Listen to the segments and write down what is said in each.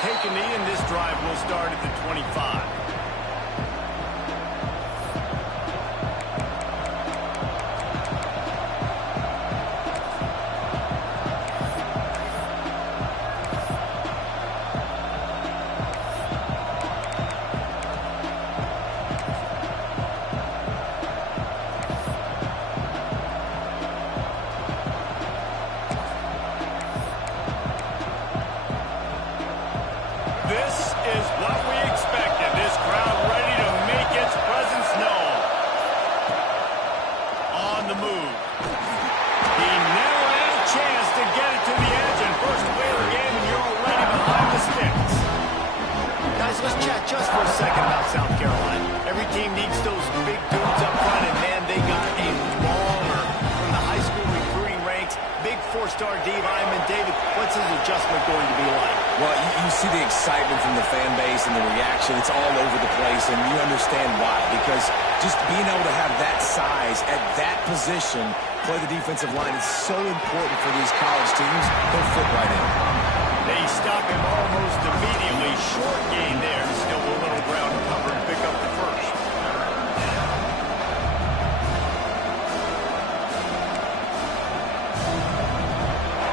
take a knee, and this drive will start at the 25. This is what we expected. This crowd ready to make its presence known. On the move. He never had a chance to get it to the edge, and first play of the game, and you're already behind the sticks. Guys, let's chat just for a second about South Carolina. Every team needs those big dudes up front, and man, they got a baller from the high school recruiting ranks. Big four-star D lineman. David, what's his adjustment going to be like? Well, you see the excitement from the fan base and the reaction. It's all over the place, and you understand why. Because just being able to have that size at that position, play the defensive line, is so important for these college teams. He'll fit right in. They stop him almost immediately. Short gain there. Still a little ground to cover and pick up the first.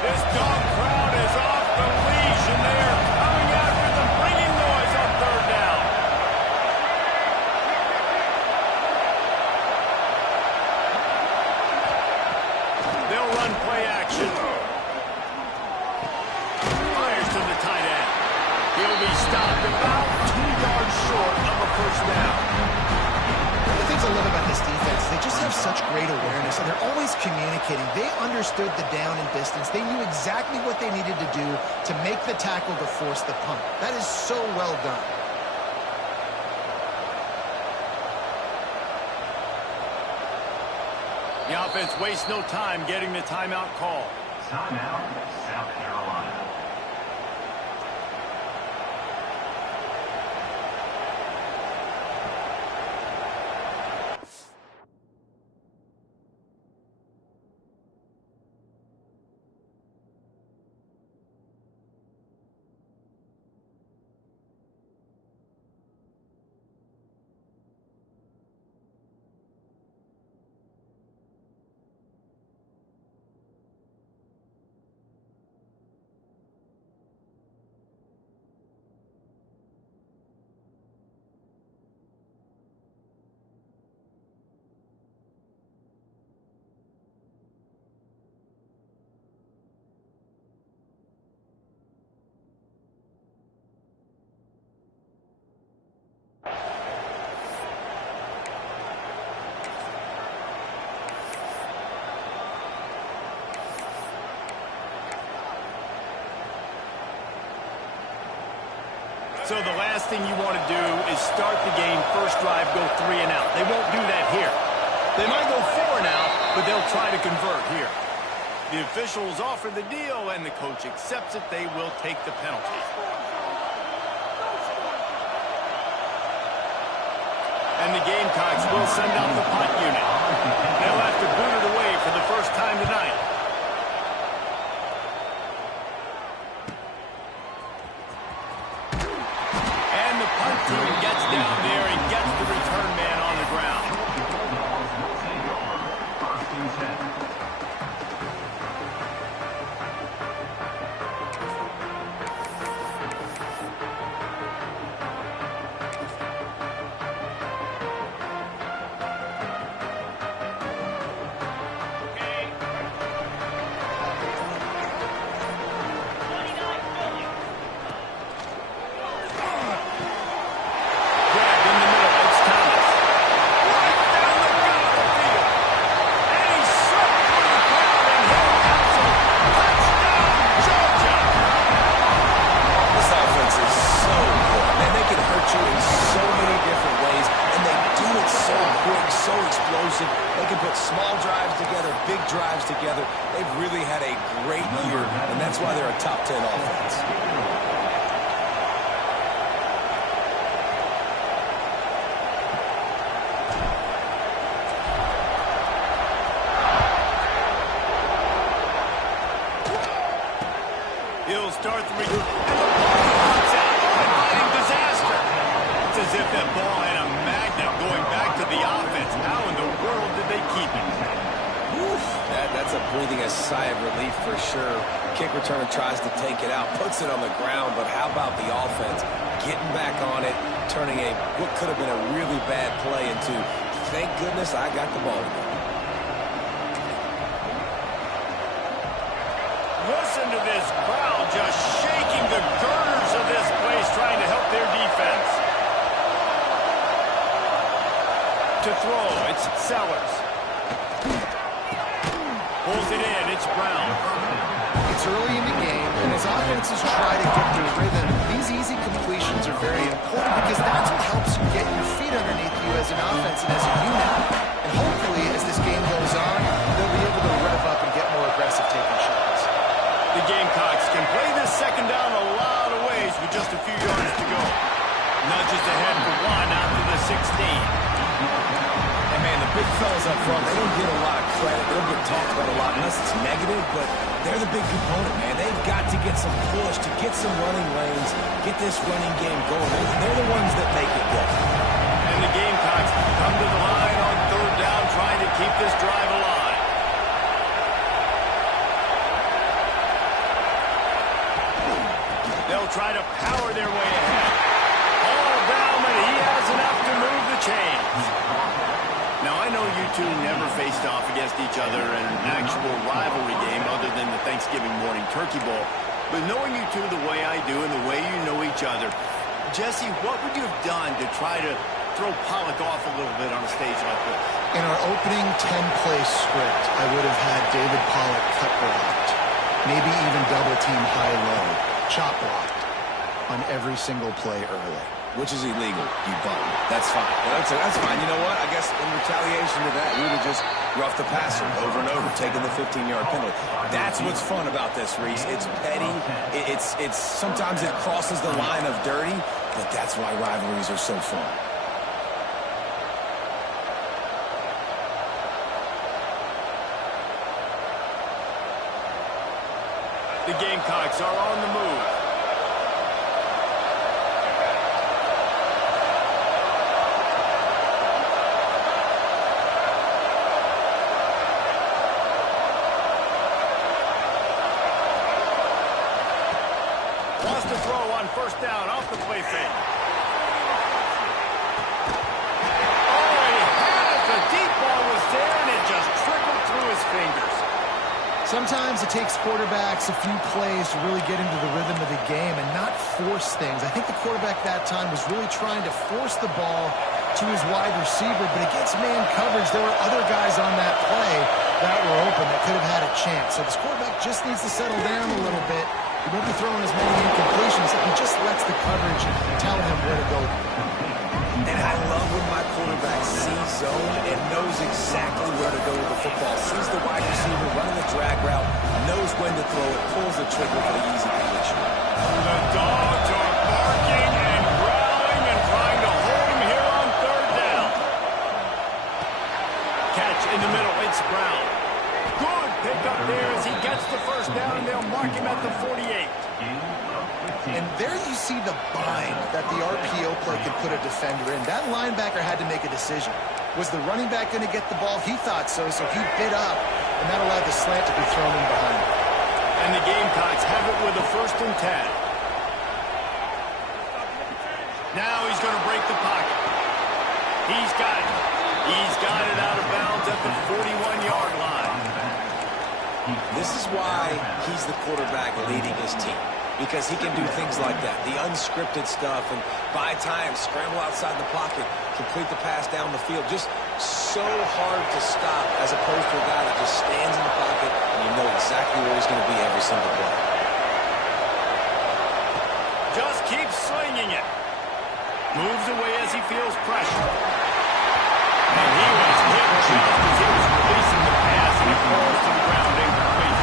This dog crowd is off the leash, and they are coming after them, bringing noise on third down. They'll run play action. Fires to the tight end. He'll be stopped about 2 yards short of a first down. One of the things I love about this defense, they just have such great awareness, and they're always communicating. They understood the down and distance. They knew exactly what they needed to do to make the tackle to force the punt. That is so well done. The offense wastes no time getting the timeout call. Timeout, South Carolina. So the last thing you want to do is start the game, first drive, go 3 and out. They won't do that here. They might go 4 and out, but they'll try to convert here. The officials offer the deal, and the coach accepts it. They will take the penalty. And the Gamecocks will send out the punt unit. They'll have to boot it away for the first time tonight. Team gets down there and gets the return man on the ground. First and 10. They can put small drives together, big drives together. They've really had a great year, and that's why they're a top 10 offense. He'll start the Inviting disaster. It's as if that ball had a magnet going back to the offense. How in the world did they keep it? Oof, that's a breathing a sigh of relief for sure. Kick returner tries to take it out, puts it on the ground, but how about the offense getting back on it, turning what could have been a really bad play into, thank goodness I got the ball again. Listen to this crowd just shaking the girders of this place, trying to help their defense. To throw, it's Sellers. Pulls it in, it's Brown. It's early in the game, and as offenses try to get their rhythm, these easy completions are very important because that's what helps you get your feet underneath you as an offense and as a unit. And hopefully, as this game goes on, they'll be able to rev up and get more aggressive taking shots. The Gamecocks can play this second down a lot of ways with just a few yards to go. Nudges ahead for one out to the 16. And man, the big fellas up front, they don't get a lot of credit. They don't get talked about a lot unless it's negative, but they're the big component, man. They've got to get some push, to get some running lanes, get this running game going. They're the ones that make it go. And the Gamecocks come to the line on third down, trying to keep this drive alive. They'll try to power their way ahead. All down, but he has enough to move the chains. Now, I know you two never faced off against each other in an actual rivalry game other than the Thanksgiving morning turkey bowl. But knowing you two the way I do and the way you know each other, Jesse, what would you have done to try to throw Pollock off a little bit on a stage like this? In our opening 10-play script, I would have had David Pollock cut blocked, maybe even double-team high-low, chop blocked on every single play early. Which is illegal, you bum. That's fine. That's fine. You know what? I guess in retaliation to that, we would have just roughed the passer over and over, taking the 15-yard penalty. That's what's fun about this, Reese. It's petty. It's sometimes it crosses the line of dirty, but that's why rivalries are so fun. The Gamecocks are on the move. Wants to throw on first down off the play fake. Oh, he had it. The deep ball was there, and it just trickled through his fingers. Sometimes it takes quarterbacks a few plays to really get into the rhythm of the game and not force things. I think the quarterback that time was really trying to force the ball to his wide receiver, but against man coverage, there were other guys on that play that were open that could have had a chance. So this quarterback just needs to settle down a little bit. He won't be throwing as many incompletions if he just lets the coverage tell him where to go. And I love when my quarterback sees zone and knows exactly where to go with the football. Sees the wide receiver running the drag route, knows when to throw it, pulls the trigger for the easy completion. The dogs are barking and growling and trying to hold him here on third down. Catch in the middle, it's Brown. Good pick up there as he gets the first down, and they'll mark him at the 48. And there you see the bind that the RPO play could put a defender in. That linebacker had to make a decision. Was the running back going to get the ball? He thought so, so he bit up, and that allowed the slant to be thrown in behind him. And the Gamecocks have it with a 1st and 10. Now he's going to break the pocket. He's got it. He's got it out of bounds at the 41-yard line. This is why he's the quarterback leading his team, because he can do things like that, the unscripted stuff, and buy time, scramble outside the pocket, complete the pass down the field. Just so hard to stop as opposed to a guy that just stands in the pocket and you know exactly where he's going to be every single play. Just keeps slinging it. Moves away as he feels pressure. And he was hit just as he was releasing the pass, and he falls to the ground incomplete.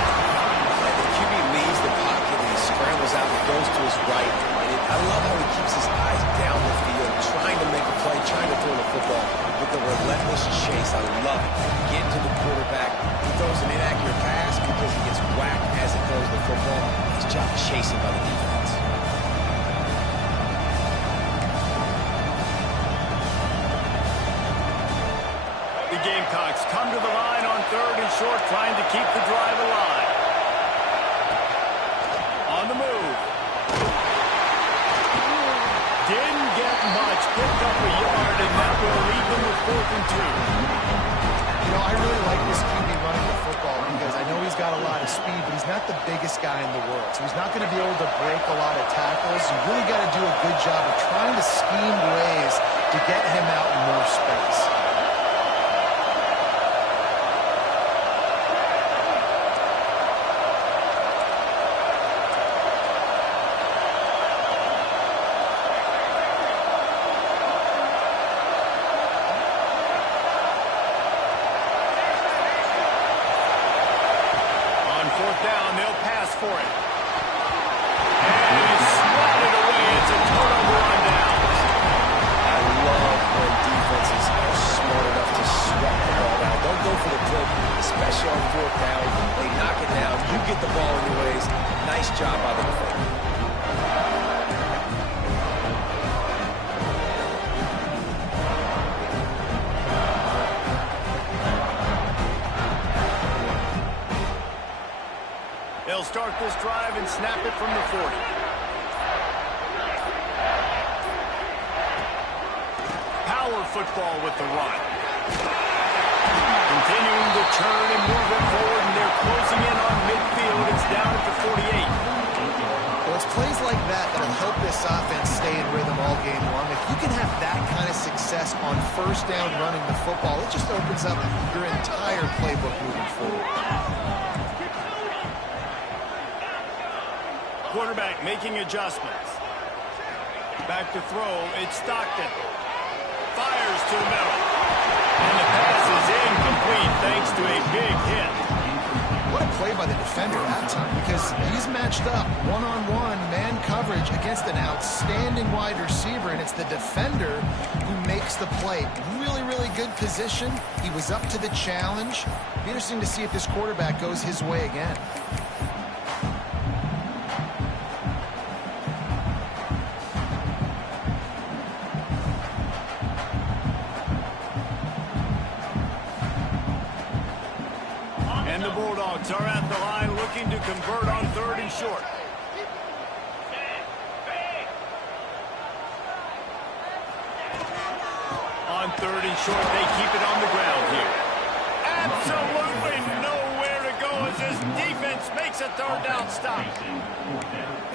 And the QB leaves the pocket and he scrambles out and goes to his right. And I love how he keeps his eyes down the field, trying to make a play, trying to throw the football with the relentless chase. I love it. Get to the quarterback. He throws an inaccurate pass because he gets whacked as he throws the football. His job chasing by the defense. short, trying to keep the drive alive. On the move. Didn't get much, picked up a yard, and that will leave them with 4th and 2. You know, I really like this QB running the football because I know he's got a lot of speed, but he's not the biggest guy in the world. So he's not going to be able to break a lot of tackles. You really got to do a good job of trying to scheme ways to get him out in more space. Down, they'll pass for it. And he's swatted away. It's a turnover on downs. I love when defenses are smart enough to sweat the ball down. Don't go for the pick, especially on 4th down. They knock it down. You get the ball in your ways. Nice job by the defender. They'll start this drive and snap it from the 40. Power football with the run. Continuing to turn and move it forward, and they're closing in on midfield. It's down at the 48. Well, it's plays like that that'll help this offense stay in rhythm all game long. If you can have that kind of success on 1st down running the football, it just opens up your entire playbook moving forward. Quarterback making adjustments. Back to throw. It's Stockton. Fires to the middle. And the pass is incomplete thanks to a big hit. What a play by the defender that time, because he's matched up one-on-one man coverage against an outstanding wide receiver, and it's the defender who makes the play. Really, really good position. He was up to the challenge. Be interesting to see if this quarterback goes his way again. And the Bulldogs are at the line looking to convert on 3rd and short. On 3rd and short, they keep it on the ground here. Absolutely nowhere to go as this defense makes a 3rd down stop.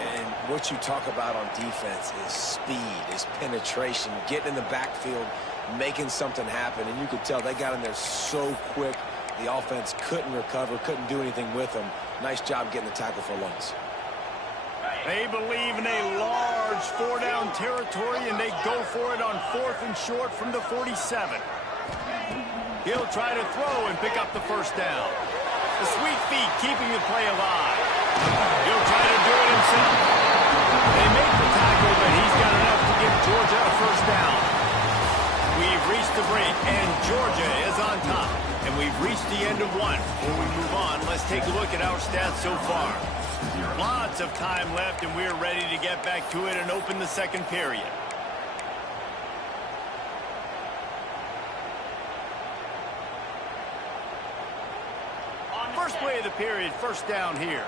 And what you talk about on defense is speed, is penetration, getting in the backfield, making something happen. And you could tell they got in there so quick. The offense couldn't recover, couldn't do anything with them. Nice job getting the tackle for loss. They believe in a large 4-down territory, and they go for it on 4th and short from the 47. He'll try to throw and pick up the 1st down. The sweet feet keeping the play alive. He'll try to do it himself. They make the tackle, but he's got enough to give Georgia a 1st down. We've reached the break, and Georgia is on top. And we've reached the end of one. Before we move on, let's take a look at our stats so far. Lots of time left, and we're ready to get back to it and open the 2nd period. First play of the period, 1st down here.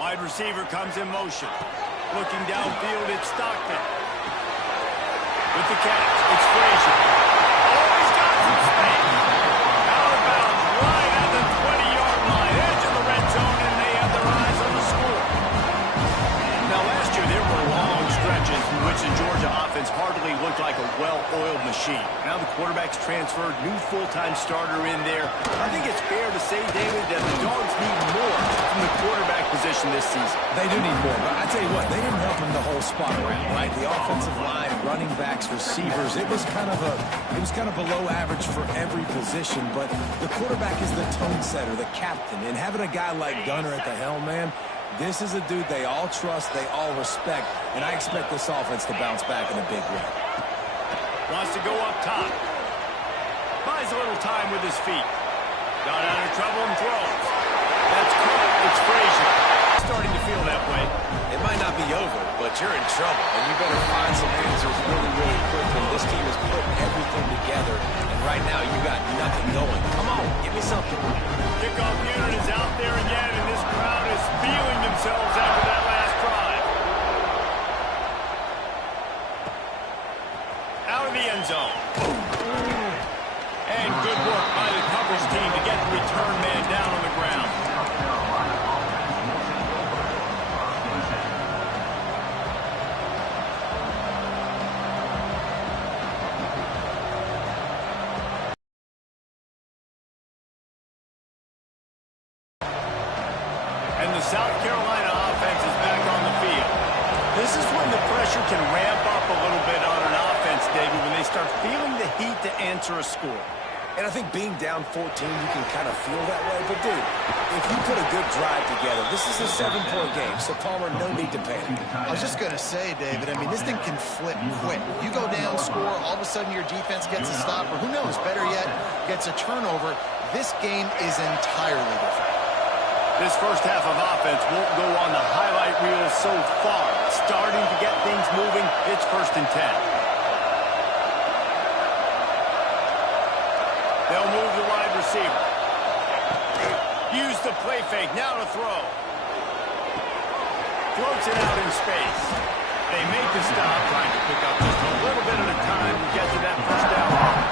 Wide receiver comes in motion. Looking downfield, it's Stockton. With the catch, it's Frazier. Oh, he's got some space. Out of bounds, right at the 20-yard line. Edge of the red zone, and they have their eyes on the score. Now, last year, there were long stretches in which the Georgia offense hardly looked like a well-oiled machine. Now the quarterback's transferred, new full-time starter in there. I think it's fair to say, David, that the Dogs need more from the quarterback position this season. They do need more, but I tell you what, they didn't help them the whole spot around, right? The offensive line, running backs, receivers, it was kind of below average for every position, but the quarterback is the tone setter, the captain, and having a guy like Gunner at the helm, man, this is a dude they all trust, they all respect, and I expect this offense to bounce back in a big way. Wants to go up top. Buys a little time with his feet. Got out of trouble and throws. That's caught. It's Frazier. Starting to feel that way. It might not be over, but you're in trouble, and you better find some answers really, really quickly. This team is putting everything together, and right now you got nothing going. Come on, give me something. Kickoff unit is out there again, and this crowd is feeling themselves after that last drive. Out of the end zone. And good work by the coverage team to get the return man down on the ground. And the South Carolina offense is back on the field. This is when the pressure can ramp up a little bit on an offense, David, when they start feeling the heat to answer a score. And I think being down 14, you can kind of feel that way. But, dude, if you put a good drive together, this is a 7-point game, so Palmer, no need to panic. I was just going to say, David, I mean, this thing can flip quick. You go down, score, all of a sudden your defense gets a stop, or who knows, better yet, gets a turnover. This game is entirely different. This first half of offense won't go on the highlight reel so far. Starting to get things moving, it's 1st and 10. They'll move the wide receiver. Use the play fake, now to throw. Floats it out in space. They make the stop, trying to pick up just a little bit at a time to get to that first down mark.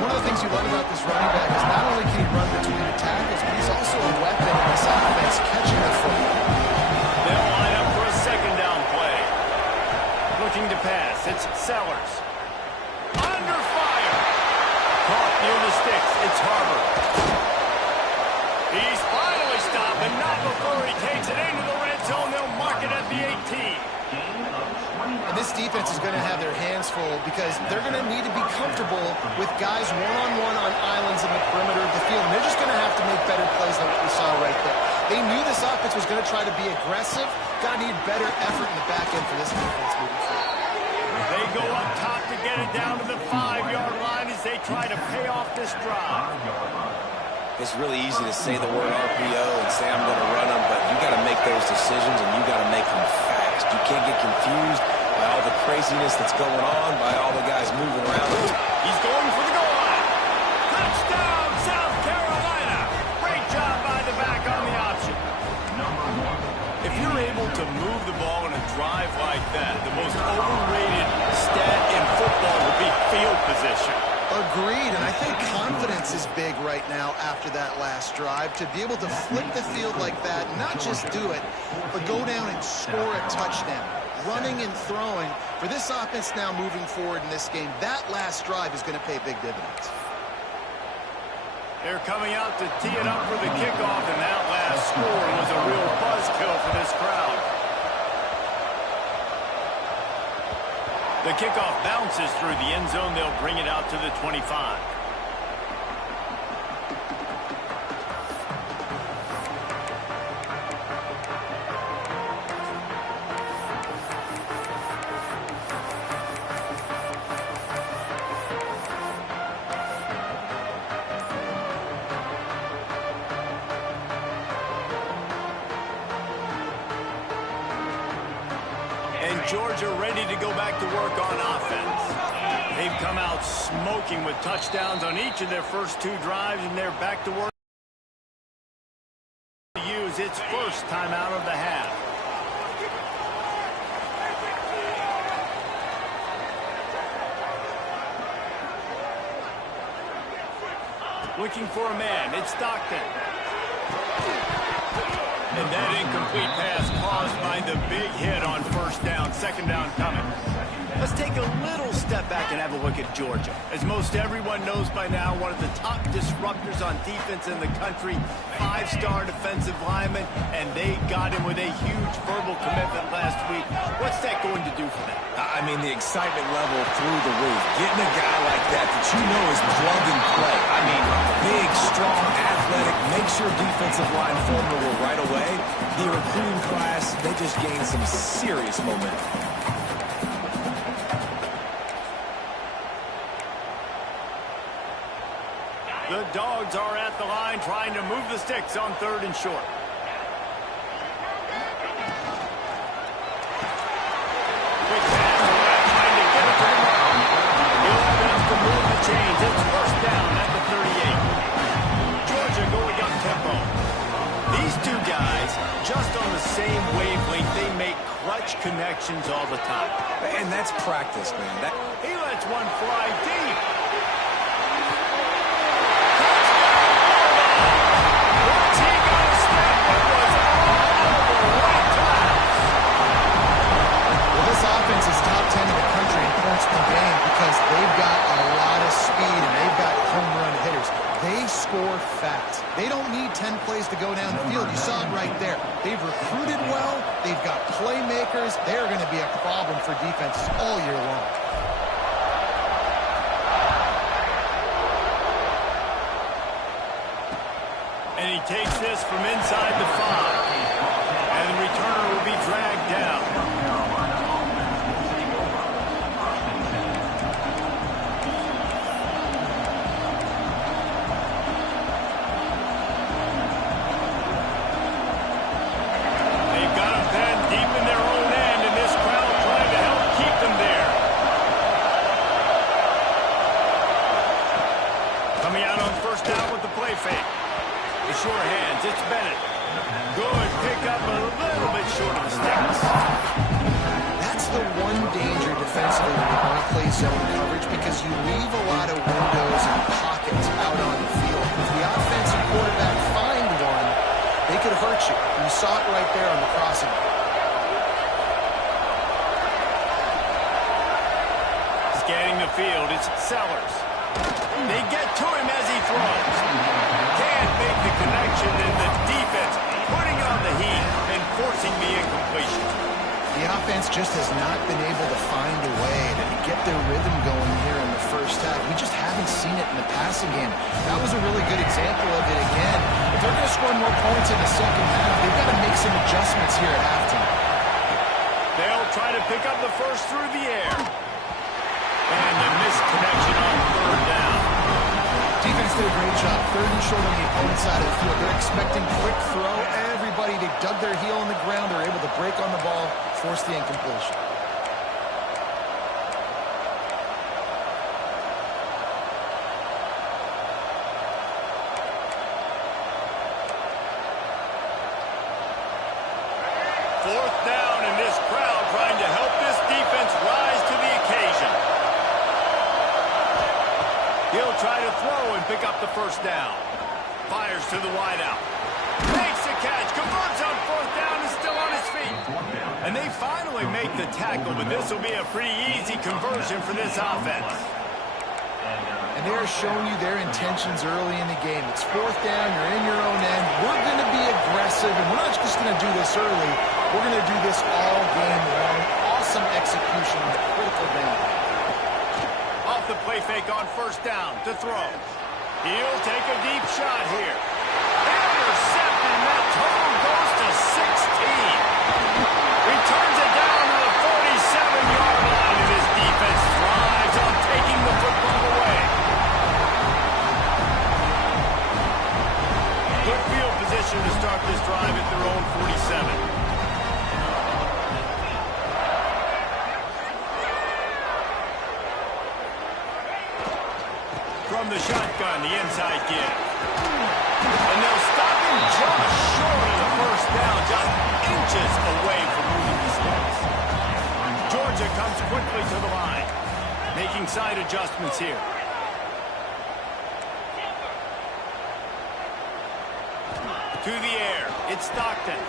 One of the things you love about this running back is not only can he run between the tackles, but he's also a weapon in this offense, catching the football. They'll line up for a 2nd down play. Looking to pass, it's Sellers. Under fire. Caught near the sticks, it's Harvard. He's finally stopped, and not before he takes it into the red zone. They'll mark it at the 18. And this defense is going to have their hands full because they're going to need to be comfortable with guys one-on-one on islands in the perimeter of the field. And they're just going to have to make better plays than what we saw right there. They knew this offense was going to try to be aggressive. Got to need better effort in the back end for this defense moving forward. They go up top to get it down to the 5-yard line as they try to pay off this drive. It's really easy to say the word RPO and say I'm going to run them, but you got to make those decisions, and you got to make them fast. You can't get confused by all the craziness that's going on, by all the guys moving around. He's going for the goal line. Touchdown, South Carolina. Great job by the back on the option. If you're able to move the ball in a drive like that, the most overrated stat in football would be field position. Agreed, and I think confidence is big right now after that last drive. To be able to flip the field like that, not just do it, but go down and score a touchdown. Running and throwing. For this offense now moving forward in this game, that last drive is going to pay big dividends. They're coming out to tee it up for the kickoff, and that last score was a real buzzkill for this crowd. The kickoff bounces through the end zone. They'll bring it out to the 25. Georgia ready to go back to work on offense. They've come out smoking with touchdowns on each of their first 2 drives, and they're back to work to use its first timeout of the half. Looking for a man, it's Stockton. And that incomplete pass caused by the big hit on 1st down, 2nd down coming. Let's take a little step back and have a look at Georgia. As most everyone knows by now, one of the top disruptors on defense in the country, 5-star defensive lineman, and they got him with a huge verbal commitment last week. What's that going to do for them? I mean, the excitement level through the roof. Getting a guy like that you know is plug and play. I mean, big, strong, athletic, makes your defensive line formidable right away. The recruiting class, they just gained some serious momentum. The Dogs are at the line trying to move the sticks on 3rd and short. Quick pass to left, trying to get it to the mark. He'll have enough to move the chains. It's 1st down at the 38. Georgia going up tempo. These two guys, just on the same wavelength, they make clutch connections all the time. And that's practice, man. He lets one fly deep. Is top 10 in the country in points per game because they've got a lot of speed and they've got home run hitters. They score fast. They don't need 10 plays to go down the field. You saw it right there. They've recruited well. They've got playmakers. They're going to be a problem for defenses all year long. And he takes this from inside the 5. And the returner will be dragged down. Sure hands, it's Bennett. Good pick up a little bit short of the sticks. That's the one danger defensively when you want to play zone coverage because you leave a lot of windows and pockets out on the field. If the offensive quarterback find one, they could hurt you. You saw it right there on the crossing. Scanning the field, it's Sellers. They get to him as he throws. Can't make the connection, and the defense putting on the heat and forcing the incompletion. The offense just has not been able to find a way to get their rhythm going here in the first half. We just haven't seen it in the passing game. That was a really good example of it again. If they're going to score more points in the second half, they've got to make some adjustments here at halftime. They'll try to pick up the first through the air. And the missed connection on 3rd down. Defense did a great job. 3rd and short on the opponent's side of the field. They're expecting quick throw. Everybody, they dug their heel on the ground. They're able to break on the ball, force the incompletion. Fourth down, and this crowd trying to help this defense rise to the occasion. He'll try to throw and pick up the 1st down. Fires to the wideout. Makes the catch. Converts on 4th down and still on his feet. And they finally make the tackle, but this will be a pretty easy conversion for this offense. And they're showing you their intentions early in the game. It's 4th down. You're in your own end. We're going to be aggressive, and we're not just going to do this early. We're going to do this all game long. Awesome execution on a critical down. Off the play fake on 1st down to throw. He'll take a deep shot here. Intercepted, and that total goes to 16. Returns it down to the 47-yard line, and his defense thrives on taking the football away. Good field position to start this drive at their own 47. From the shotgun, the inside give. And they'll stop him just short of the 1st down, just inches away from moving the sticks. Georgia comes quickly to the line, making side adjustments here. To the air, it's Stockton.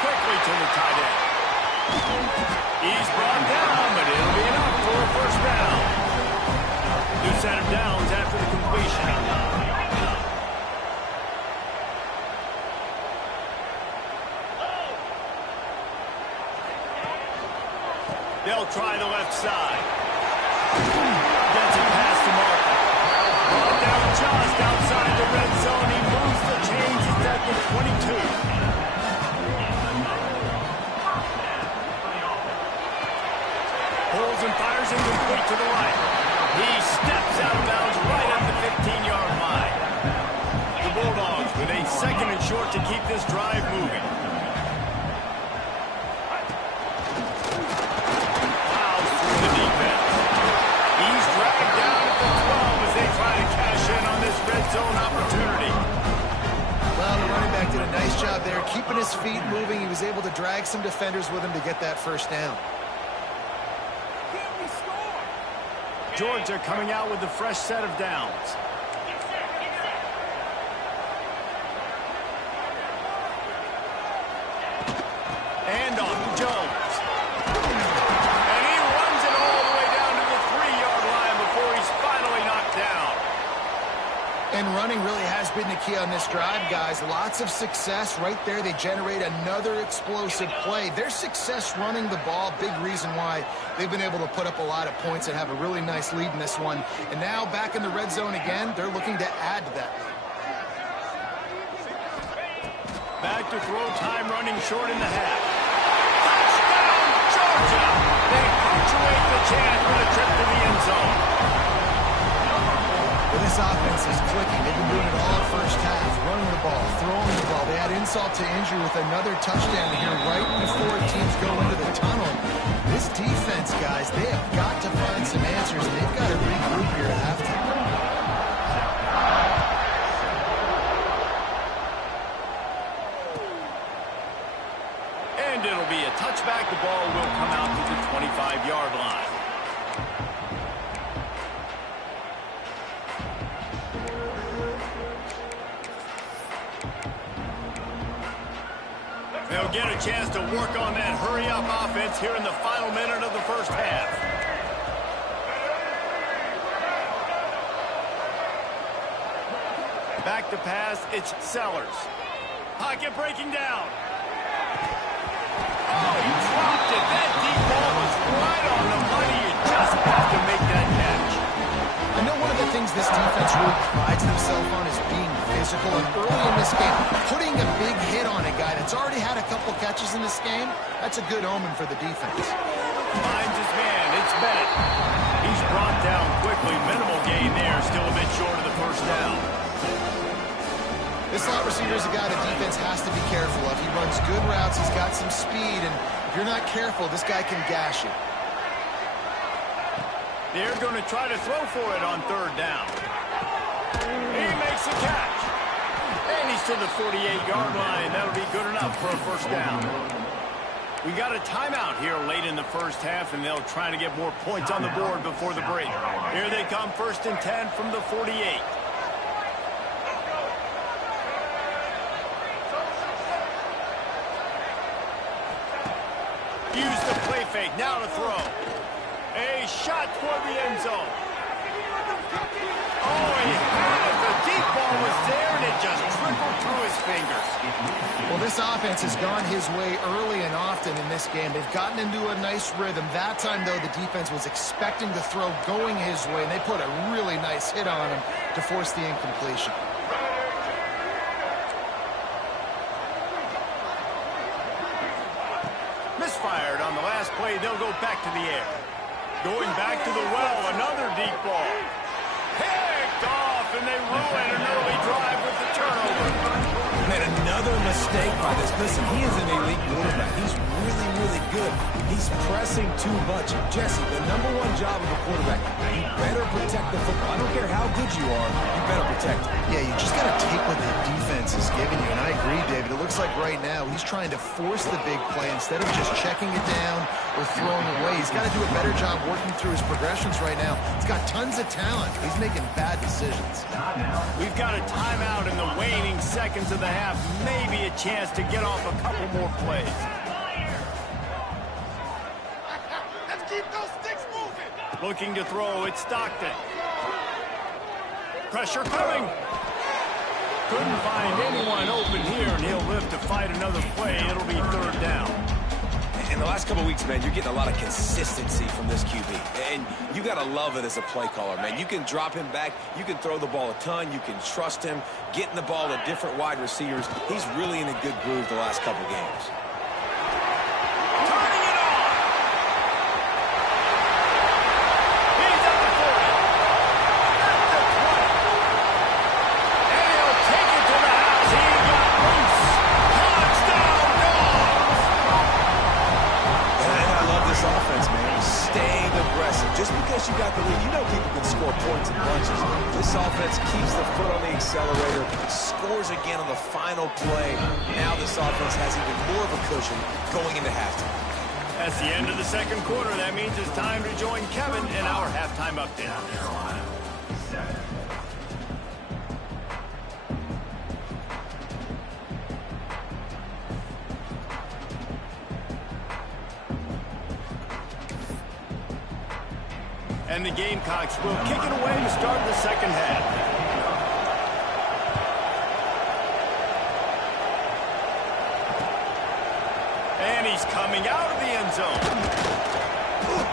Quickly to the tight end. He's brought down, but it'll be enough for a 1st down. New set of downs after the completion. They'll try the left side. Gets it past the marker. Brought down just outside the red zone. He moves the chains. He's at the 22. Pulls and fires incomplete to the right. He steps out of bounds right keeping his feet moving. He was able to drag some defenders with him to get that first down. Georgia coming out with a fresh set of downs. And on Jones. And he runs it all the way down to the 3-yard line before he's finally knocked down. And running really has been the key on this drive, guys. Lots of success right there. They generate another explosive play. Their success running the ball, big reason why they've been able to put up a lot of points and have a really nice lead in this one. And now back in the red zone again, they're looking to add to that lead. Back to throw time, running short in the half. Touchdown, Georgia! They punctuate the chance for the trip to the end zone. Well, this offense is clicking. They've been doing it all first half, running the ball, throwing the ball. They add insult to injury with another touchdown here right before teams go into the tunnel. This defense, guys, they have got to find some answers, and they've got to regroup here at halftime. And it'll be a touchback. The ball will come out to the 25-yard line. They'll get a chance to work on that hurry-up offense here in the final minute of the first half. Back to pass, it's Sellers. Pocket breaking down. Oh, he dropped it. That deep ball was right on the money. You just have to make that catch. I know one of the things this defense really prides themselves on is being physical, and early in this game, putting a big hit on a guy that's already had a couple catches in this game, that's a good omen for the defense. Finds his man. It's Bennett. He's brought down quickly. Minimal gain there. Still a bit short of the first down. This slot receiver is a guy the defense has to be careful of. He runs good routes. He's got some speed, and if you're not careful, this guy can gash you. They're going to try to throw for it on third down. He makes the catch. And he's to the 48-yard line. That'll be good enough for a first down. We got a timeout here late in the first half, and they'll try to get more points on the board before the break. Here they come, 1st and 10 from the 48. Use the play fake. Now to throw. A shot toward the end zone. Oh, he had it. The deep ball was there, and it just trickled through his fingers. Well, this offense has gone his way early and often in this game. They've gotten into a nice rhythm. That time, though, the defense was expecting the throw going his way, and they put a really nice hit on him to force the incompletion. Misfired on the last play. They'll go back to the air. Going back to the well, another deep ball. Picked off, and they ruin an early drive with the turnover. Man, another mistake by this. Listen, he is an elite quarterback. He's really, really good. He's pressing too much. Jesse, the #1 job of a quarterback, you better protect the football. I don't care how good you are, you better protect it. Yeah, you just got to take what the defense is giving you. And I agree, David. It looks like right now he's trying to force the big play instead of just checking it down or throwing away. He's got to do a better job working through his progressions right now. He's got tons of talent. He's making bad decisions. We've got a timeout in the waning seconds of the half. Maybe a chance to get off a couple more plays. Let's keep those sticks moving. Looking to throw, it's Stockton. Pressure coming. Couldn't find anyone open here, and he'll live to fight another play. It'll be third down. In the last couple of weeks, man, you're getting a lot of consistency from this QB. And you got to love it as a play caller, man. You can drop him back. You can throw the ball a ton. You can trust him, getting the ball to different wide receivers. He's really in a good groove the last couple games. Turning it on. He's at the 40. At the 20. And he'll take it to the house. He got loose. Touchdown, Dogs. And I love this offense, man. Staying aggressive. Just because you got the lead, you know people can score points in bunches. This offense keeps the foot on the accelerator, scores again on the final play. Now this offense has even more of a cushion going into halftime. That's the end of the second quarter. That means it's time to join Kevin in our halftime update. And the Gamecocks will kick it away to start the second half. And he's coming out of the end zone.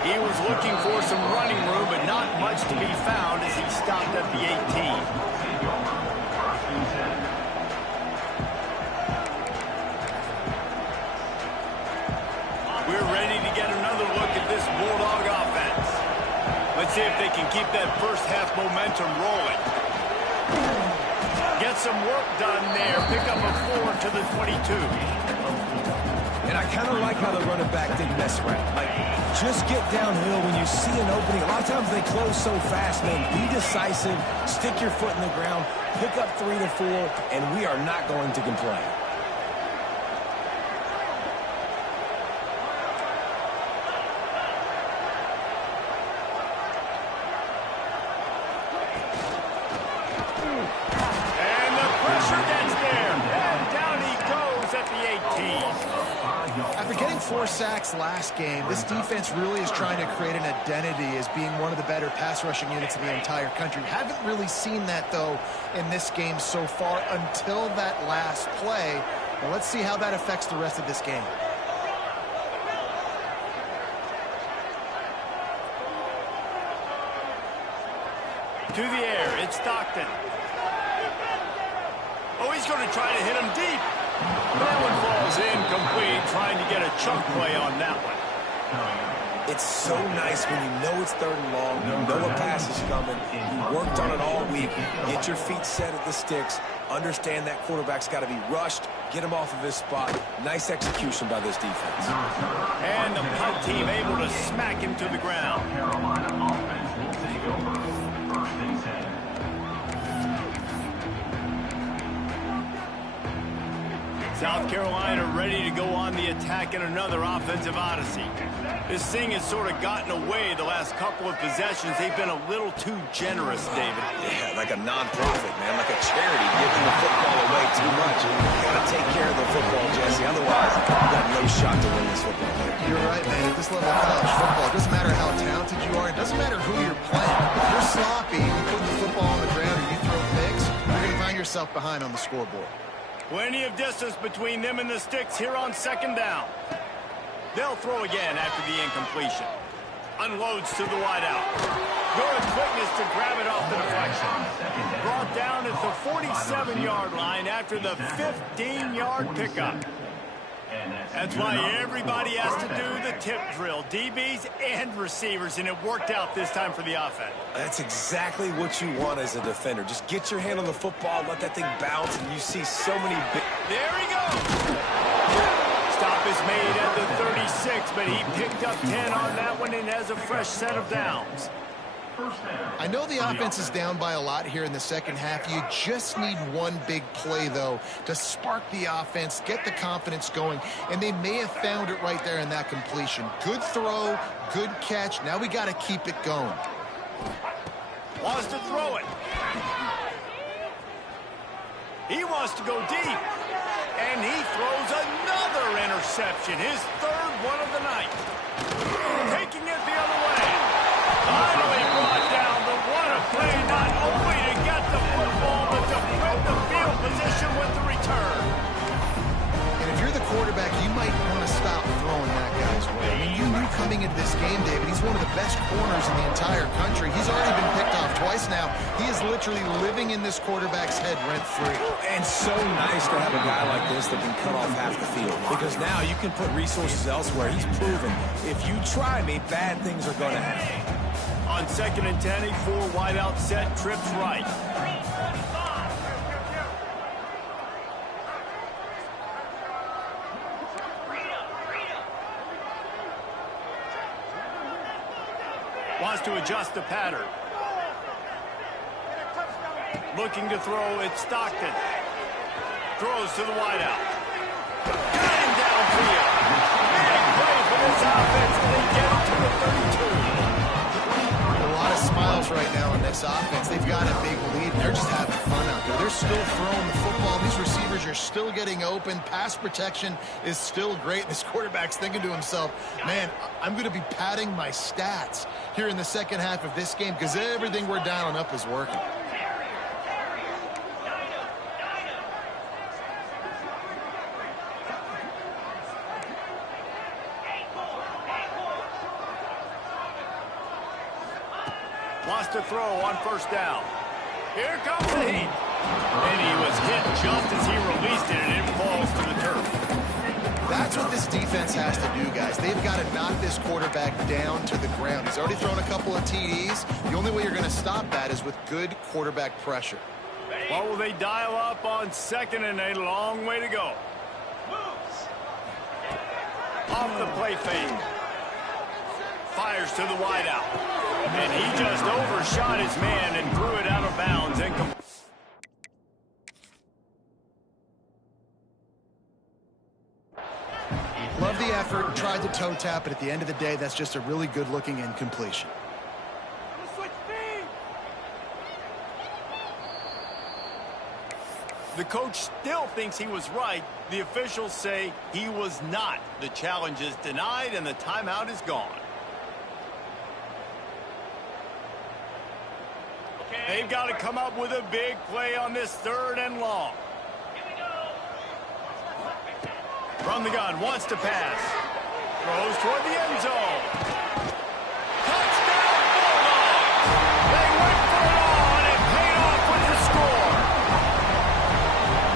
He was looking for some running room, but not much to be found as he stopped at the 18. We're ready to get another look at this Bulldog offense. Let's see if they can keep that first half momentum rolling. Get some work done there. Pick up a 4 to the 22. And I kind of like how the running back didn't mess around. Like, just get downhill when you see an opening. A lot of times they close so fast, man. Be decisive, stick your foot in the ground, pick up 3 to 4, and we are not going to complain. And the pressure gets there. And down he goes at the 18. After getting 4 sacks last game, this defense really is trying to create an identity as being one of the better pass rushing units in the entire country. Haven't really seen that, though, in this game so far until that last play. Well, let's see how that affects the rest of this game. To the air, it's Stockton. Oh, he's going to try to hit him deep. That one falls incomplete, trying to get a chunk play on that one. It's so nice when you know it's 3rd and long, you know a pass is coming, you worked on it all week, get your feet set at the sticks, understand that quarterback's got to be rushed, get him off of his spot. Nice execution by this defense. And the punt team able to smack him to the ground. Carolina offense will take over. 1st and 10. South Carolina ready to go on the attack in another offensive odyssey. This thing has sort of gotten away the last couple of possessions. They've been a little too generous, David. Yeah, like a non-profit, man, like a charity, giving the football away too much. You got to take care of the football, Jesse. Otherwise, you got no shot to win this football game. You're right, man. At this level of college football, it doesn't matter how talented you are. It doesn't matter who you're playing. If you're sloppy, you put the football on the ground or you throw picks, you're going to find yourself behind on the scoreboard. Plenty of distance between them and the sticks here on 2nd down. They'll throw again after the incompletion. Unloads to the wideout. Good quickness to grab it off the deflection. Brought down at the 47-yard line after the 15-yard pickup. That's why everybody has to do the tip drill, DBs and receivers, and it worked out this time for the offense. That's exactly what you want as a defender. Just get your hand on the football, let that thing bounce, and you see so many big... There he goes! Stop is made at the 36, but he picked up 10 on that one and has a fresh set of downs. I know the offense is down by a lot here in the second half. You just need one big play, though, to spark the offense, get the confidence going, and they may have found it right there in that completion. Good throw, good catch. Now we got to keep it going. Wants to throw it. He wants to go deep. And he throws another interception, his 3rd one of the night. Taking it the other way. Finally brought down, but what a play, not only to get the football, but to put the field position with the return. And if you're the quarterback, you might want to stop throwing that guy's way. I mean, you knew coming into this game, David, he's one of the best corners in the entire country. He's already been picked off twice now. He is literally living in this quarterback's head rent-free. And so nice to have a guy like this that can cut off half the field. Because now you can put resources elsewhere. He's proven, if you try me, bad things are going to happen. On 2nd and 10, a 4 wideout set, trips right. Wants to adjust the pattern. Looking to throw, it's Stockton. Throws to the wideout. Got him downfield. Big play for this offense, and they get it to the 32. A lot of smiles right now in this offense. They've got a big lead. They're just having fun out there. They're still throwing the football. These receivers are still getting open. Pass protection is still great. This quarterback's thinking to himself, man, I'm going to be padding my stats here in the second half of this game because everything we're dialing up is working. Wants to throw on first down. Here comes the heat. And he was hit just as he released it, and it falls to the turf. That's what this defense has to do, guys. They've got to knock this quarterback down to the ground. He's already thrown a couple of TDs. The only way you're going to stop that is with good quarterback pressure. What will they dial up on second and a long way to go? Off the play fake. Fires to the wideout. And he just overshot his man and threw it out of bounds. Love the effort, tried to toe tap, but at the end of the day, that's just a really good-looking incompletion. The coach still thinks he was right. The officials say he was not. The challenge is denied, and the timeout is gone. They've got to come up with a big play on this third and long. From the gun, wants to pass. Throws toward the end zone. Touchdown, Bulldogs! They went for it all, and it paid off with the score.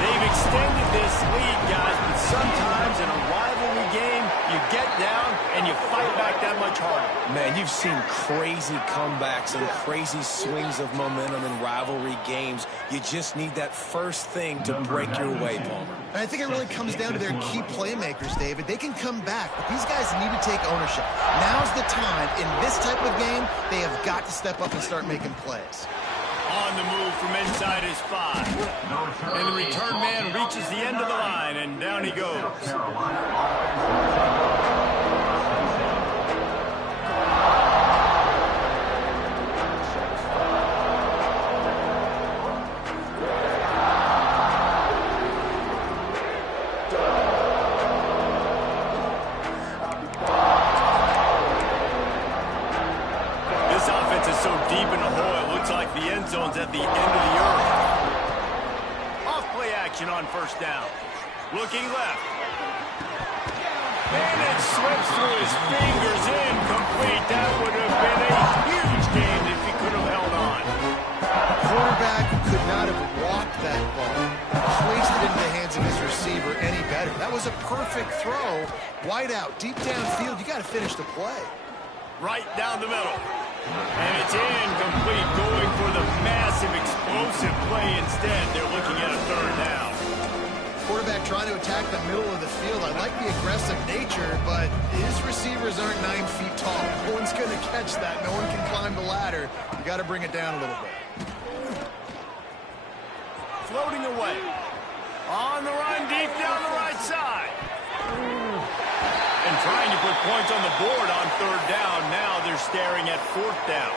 They've extended this lead, guys, but sometimes in a rivalry game, you get down and you fight back that much harder. Man, you've seen crazy comebacks and crazy swings of momentum in rivalry games. You just need that first thing to break your way, Palmer. And I think it really comes down to their key playmakers, David. They can come back, but these guys need to take ownership. Now's the time. In this type of game, they have got to step up and start making plays. On the move from inside his 5. And the return man reaches the end of the line, and down he goes. This offense is so deep in the hole, it looks like the end zone's at the end of the earth. Off play action on first down. Looking left. And it slips through his fingers, incomplete. That would have been a huge gain if he could have held on. Quarterback could not have walked that ball, placed it into the hands of his receiver any better. That was a perfect throw. Wide out, deep downfield. You got to finish the play. Right down the middle. And it's incomplete, going for the massive, explosive play instead. They're looking at a third down. Quarterback trying to attack the middle of the field. I like the aggressive nature, but his receivers aren't 9 feet tall. No one's going to catch that. No one can climb the ladder. You got to bring it down a little bit. Floating away. On the run, deep down the right side. And trying to put points on the board on third down. Now they're staring at fourth down.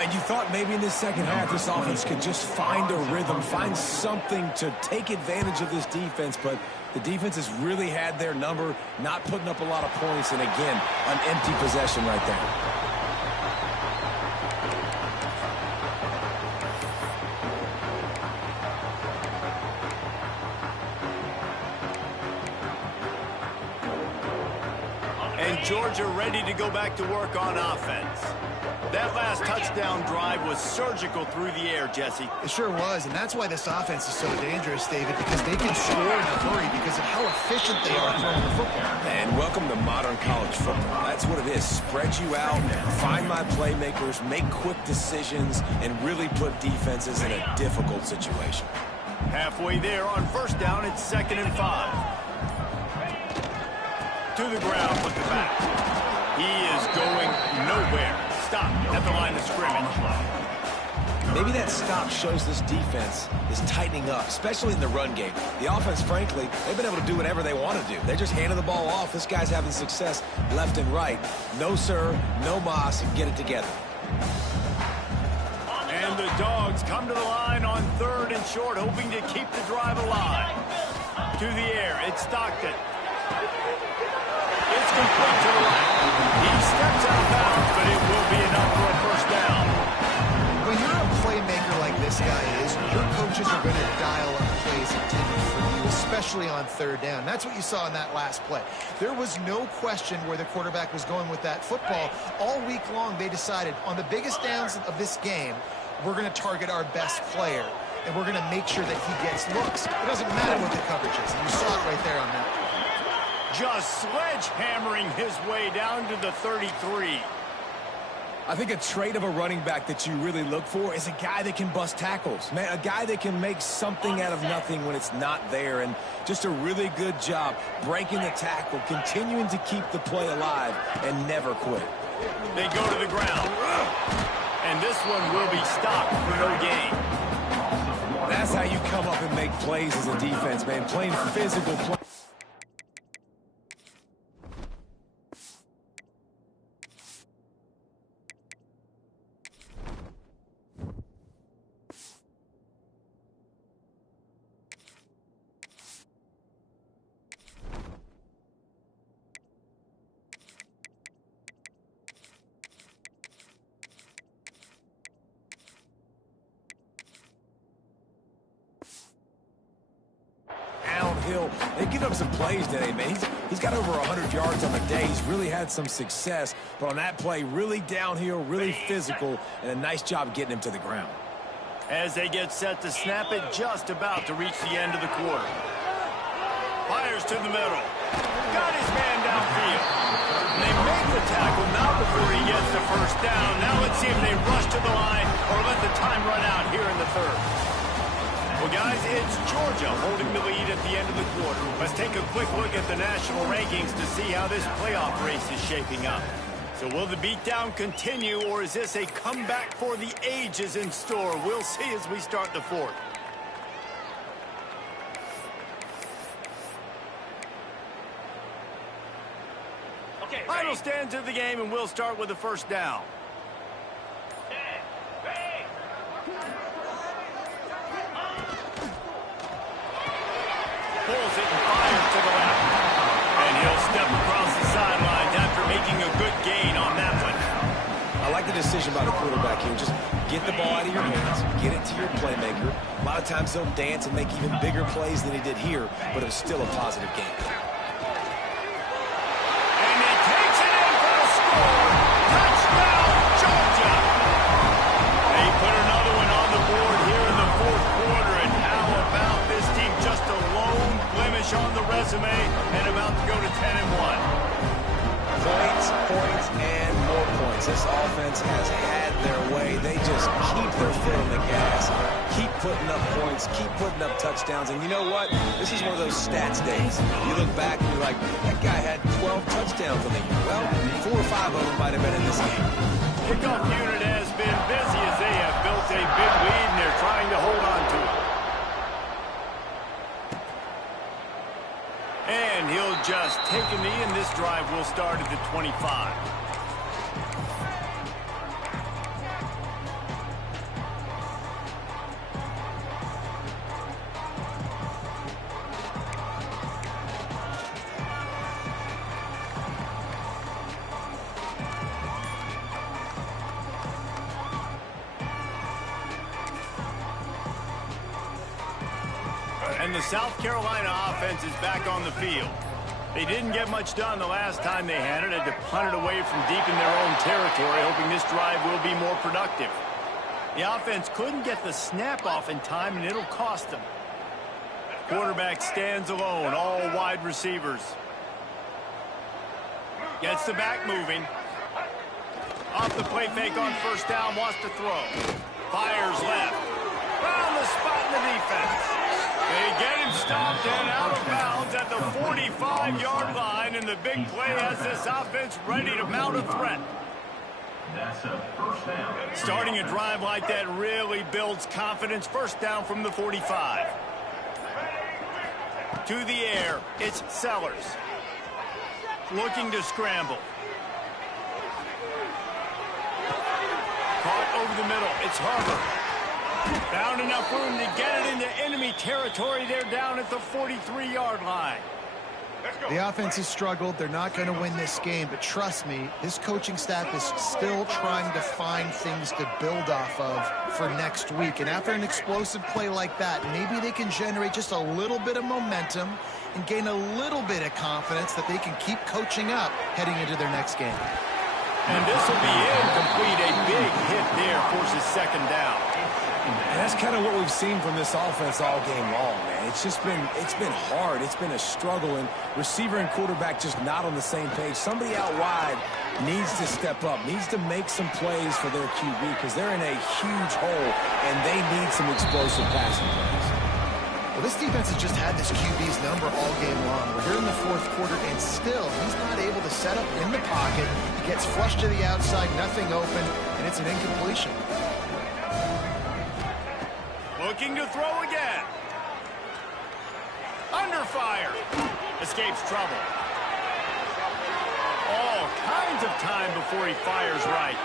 And you thought maybe in this second half this offense could just find a rhythm, find something to take advantage of this defense, but the defense has really had their number, not putting up a lot of points, and again, an empty possession right there. Georgia ready to go back to work on offense. That last touchdown drive was surgical through the air, Jesse. It sure was, and that's why this offense is so dangerous, David, because they can score in a hurry because of how efficient they are throwing the football. And welcome to modern college football. That's what it is. Spread you out, find my playmakers, make quick decisions, and really put defenses in a difficult situation. Halfway there on first down, it's 2nd and 5. To the ground with the back. He is going nowhere. Stop at the line of scrimmage. Maybe that stop shows this defense is tightening up, especially in the run game. The offense, frankly, they've been able to do whatever they want to do. They're just handing the ball off. This guy's having success left and right. No, sir, no mas, get it together. And the Dogs come to the line on 3rd and short, hoping to keep the drive alive. To the air, it's Stockton. It's complete to the right. He steps out of bounds, but it will be enough for a first down. When you're a playmaker like this guy is, your coaches are going to dial up plays intended for you, especially on 3rd down. That's what you saw in that last play. There was no question where the quarterback was going with that football. All week long, they decided on the biggest downs of this game, we're going to target our best player, and we're going to make sure that he gets looks. It doesn't matter what the coverage is. You saw it right there on that. Just sledgehammering his way down to the 33. I think a trait of a running back that you really look for is a guy that can bust tackles. Man, a guy that can make something out of nothing when it's not there. And just a really good job breaking the tackle, continuing to keep the play alive, and never quit. They go to the ground. And this one will be stopped for no gain. That's how you come up and make plays as a defense, man. Playing physical play. Downhill. They've given up some plays today, man. He's got over 100 yards on the day. He's really had some success. But on that play, really downhill, really physical, and a nice job getting him to the ground. As they get set to snap it, just about to reach the end of the quarter. Fires to the middle. Got his man downfield. And they make the tackle now before he gets the first down. Now let's see if they rush to the line or let the time run out here in the 3rd. Well, guys, it's Georgia holding the lead at the end of the quarter. Let's take a quick look at the national rankings to see how this playoff race is shaping up. So will the beatdown continue, or is this a comeback for the ages in store? We'll see as we start the 4th. Okay, Final stands of the game, and we'll start with the first down. Pulls it and fires to the left. And he'll step across the sidelines after making a good gain on that one. I like the decision by the quarterback here. Just get the ball out of your hands, get it to your playmaker. A lot of times he'll dance and make even bigger plays than he did here, but it was still a positive game. And he takes it in for the score. Touchdown, Georgia. They put another one on the board here in the 4th quarter. And how about this team? Just a lone blemish on the resume and about to go to 10-1. Points, points, and more points. This offense has had their way. They just keep their foot on the gas, keep putting up points, keep putting up touchdowns. And you know what? This is one of those stats days. You look back and you're like, that guy had 12 touchdowns on the year. Well, 4 or 5 of them might have been in this game. Kickoff unit has been busy as they have built a big lead and they're trying to hold on to it. And he'll just take a knee, and this drive will start at the 25. And the South Carolina offense is back on the field. They didn't get much done the last time they had it. Had to punt it away from deep in their own territory, hoping this drive will be more productive. The offense couldn't get the snap off in time, and it'll cost them. Quarterback stands alone, all wide receivers. Gets the back moving. Off the play fake on first down, wants to throw. Fires left. Found the spot in the defense. They get him stopped and out of bounds at the 45-yard line, and the big play has this offense ready to mount a threat. That's a first down. Starting a drive like that really builds confidence. First down from the 45. To the air, it's Sellers. Looking to scramble. Caught over the middle, it's Harbor. Found enough room to get it into enemy territory. They're down at the 43-yard line. The offense has struggled. They're not going to win this game, but trust me, this coaching staff is still trying to find things to build off of for next week. And after an explosive play like that, maybe they can generate just a little bit of momentum and gain a little bit of confidence that they can keep coaching up heading into their next game. And this will be incomplete. A big hit there forces second down. And that's kind of what we've seen from this offense all game long, man. It's been hard. It's been a struggle, and receiver and quarterback just not on the same page. Somebody out wide needs to step up, needs to make some plays for their QB because they're in a huge hole, and they need some explosive passing plays. Well, this defense has just had this QB's number all game long. We're here in the fourth quarter, and still, he's not able to set up in the pocket. He gets flushed to the outside, nothing open, and it's an incompletion. Looking to throw again. Under fire. Escapes trouble. All kinds of time before he fires right.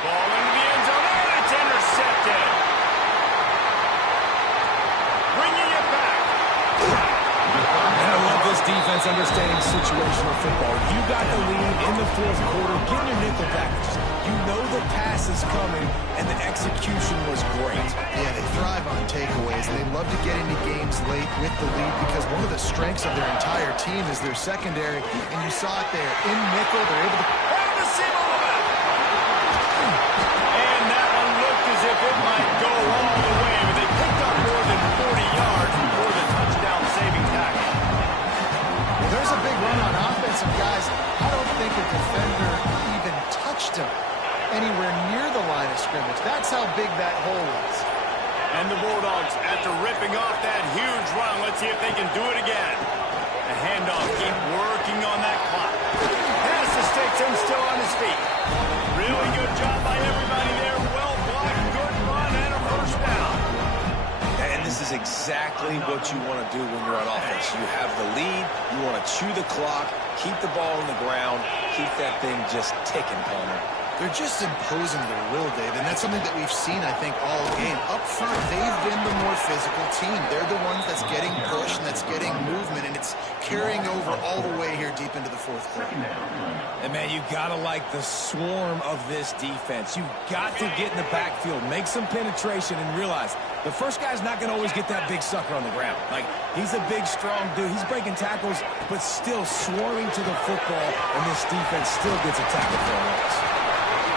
Ball into the end zone, and it's intercepted. Bringing it back. And I love this defense understanding situational football. You got the lead in the fourth quarter. Get your nickel packages. You know the pass is coming, and the execution was great. Yeah, they thrive on takeaways. They love to get into games late with the lead because one of the strengths of their entire team is their secondary, and you saw it there. In nickel, they're able to... And the seam on the back. And that one looked as if it might go all the way, but they picked up more than 40 yards before the touchdown-saving tackle. Well, there's a big run on offense, and guys, I don't think a defender even touched him anywhere near the line of scrimmage. That's how big that hole is. And the Bulldogs, after ripping off that huge run, let's see if they can do it again. The handoff, keep working on that clock. Pass the sticks and still on his feet. Really good job by everybody there. Well blocked, good run, and a first down. And this is exactly what you want to do when you're on offense. You have the lead, you want to chew the clock, keep the ball on the ground, keep that thing just ticking, Palmer. They're just imposing their will, Dave, and that's something that we've seen, I think, all game. Up front, they've been the more physical team. They're the ones that's getting pushed and that's getting movement, and it's carrying over all the way here deep into the fourth quarter. And, man, you got to like the swarm of this defense. You've got to get in the backfield, make some penetration, and realize the first guy's not going to always get that big sucker on the ground. Like, he's a big, strong dude. He's breaking tackles, but still swarming to the football, and this defense still gets a tackle for a loss.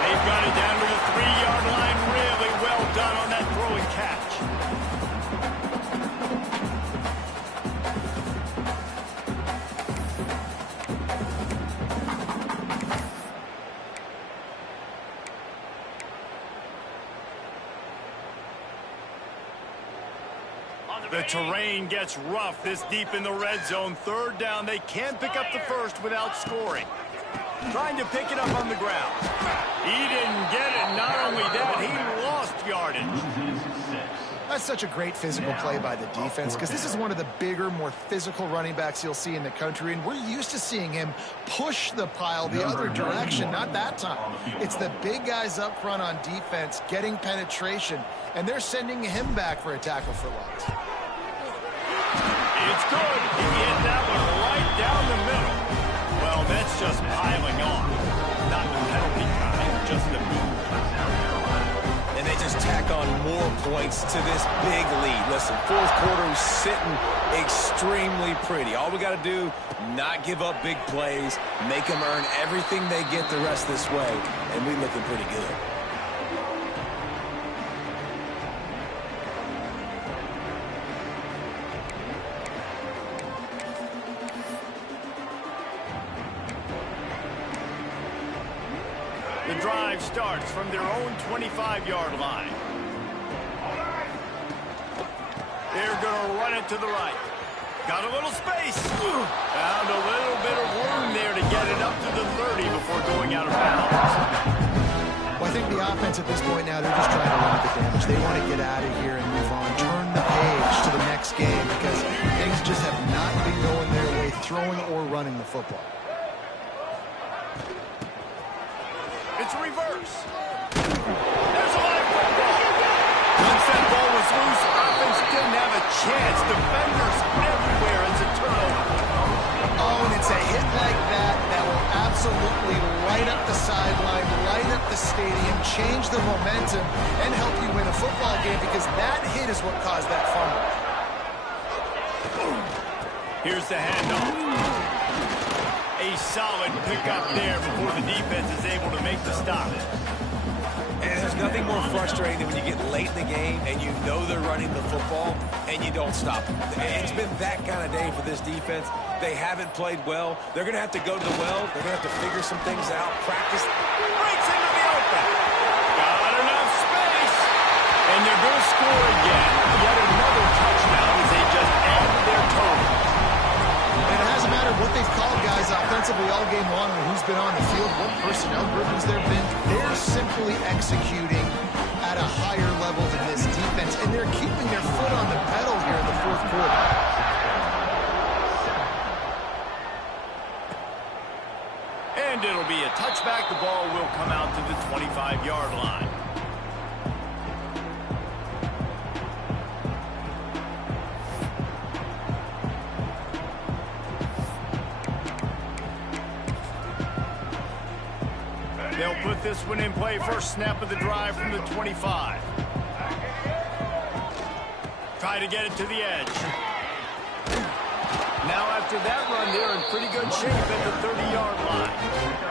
They've got it down to the 3-yard line. Really well done on that throw and catch. The terrain gets rough this deep in the red zone. Third down, they can't pick up the first without scoring. Trying to pick it up on the ground. He didn't get it. Not only that, he lost yardage. That's such a great physical play by the defense because this is one of the bigger, more physical running backs you'll see in the country, and we're used to seeing him push the pile the other direction. Not that time. It's the big guys up front on defense getting penetration, and they're sending him back for a tackle for loss. It's good. He hit that one right down the middle. Well, that's just piling on. Not the penalty kind, just the move. And they just tack on more points to this big lead. Listen, fourth quarter sitting extremely pretty. All we got to do, not give up big plays, make them earn everything they get the rest this way, and we looking pretty good. The drive starts from their own 25-yard line. They're going to run it to the right. Got a little space. Found a little bit of room there to get it up to the 30 before going out of bounds. I think the offense at this point now, they're just trying to limit the damage. They want to get out of here and move on, turn the page to the next game because things just have not been going their way, throwing or running the football. It's a reverse. There's a live football. Once that ball was loose, offense didn't have a chance. Defenders everywhere. It's a turnover. Oh, and it's a hit like that that will absolutely light up the sideline, light up the stadium, change the momentum, and help you win a football game because that hit is what caused that fumble. Here's the handoff. A solid pickup there before the defense is able to make the stop. And there's nothing more frustrating than when you get late in the game and you know they're running the football and you don't stop them. It's been that kind of day for this defense. They haven't played well. They're going to have to go to the well. They're going to have to figure some things out, practice. Breaks into the open. Got enough space. And they're going to score again. Yet another touchdown as they just add to their total. And it hasn't mattered what they've called guys offensively all game long or who's been on the field, what personnel groupings there have been. They're simply executing at a higher level than this defense, and they're keeping their foot on the pedal here in the fourth quarter. And it'll be a touchback. The ball will come out to the 25-yard line. They'll put this one in play. First snap of the drive from the 25. Try to get it to the edge. Now after that run, they're in pretty good shape at the 30-yard line.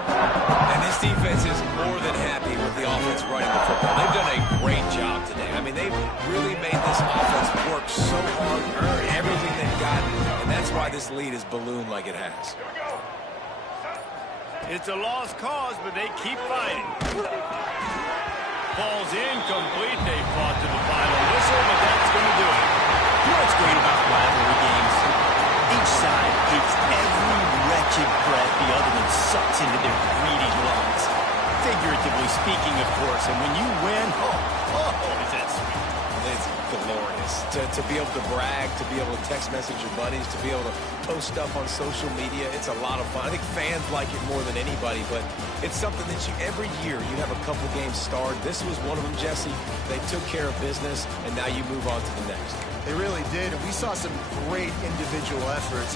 And this defense is more than happy with the offense running the football. They've done a great job today. I mean, they've really made this offense work so hard, earn everything they've gotten, and that's why this lead is ballooned like it has. It's a lost cause, but they keep fighting. Falls incomplete. They fought to the final whistle, but that's going to do it. You know what's great about rivalry games? Each side takes every wretched breath the other one sucks into their greedy lungs. Figuratively speaking, of course. And when you win, is that sweet. It's glorious. To be able to brag, to be able to text message your buddies, to be able to post stuff on social media, it's a lot of fun. I think fans like it more than anybody, but it's something that every year you have a couple games starred. This was one of them, Jesse. They took care of business, and now you move on to the next. They really did, and we saw some great individual efforts.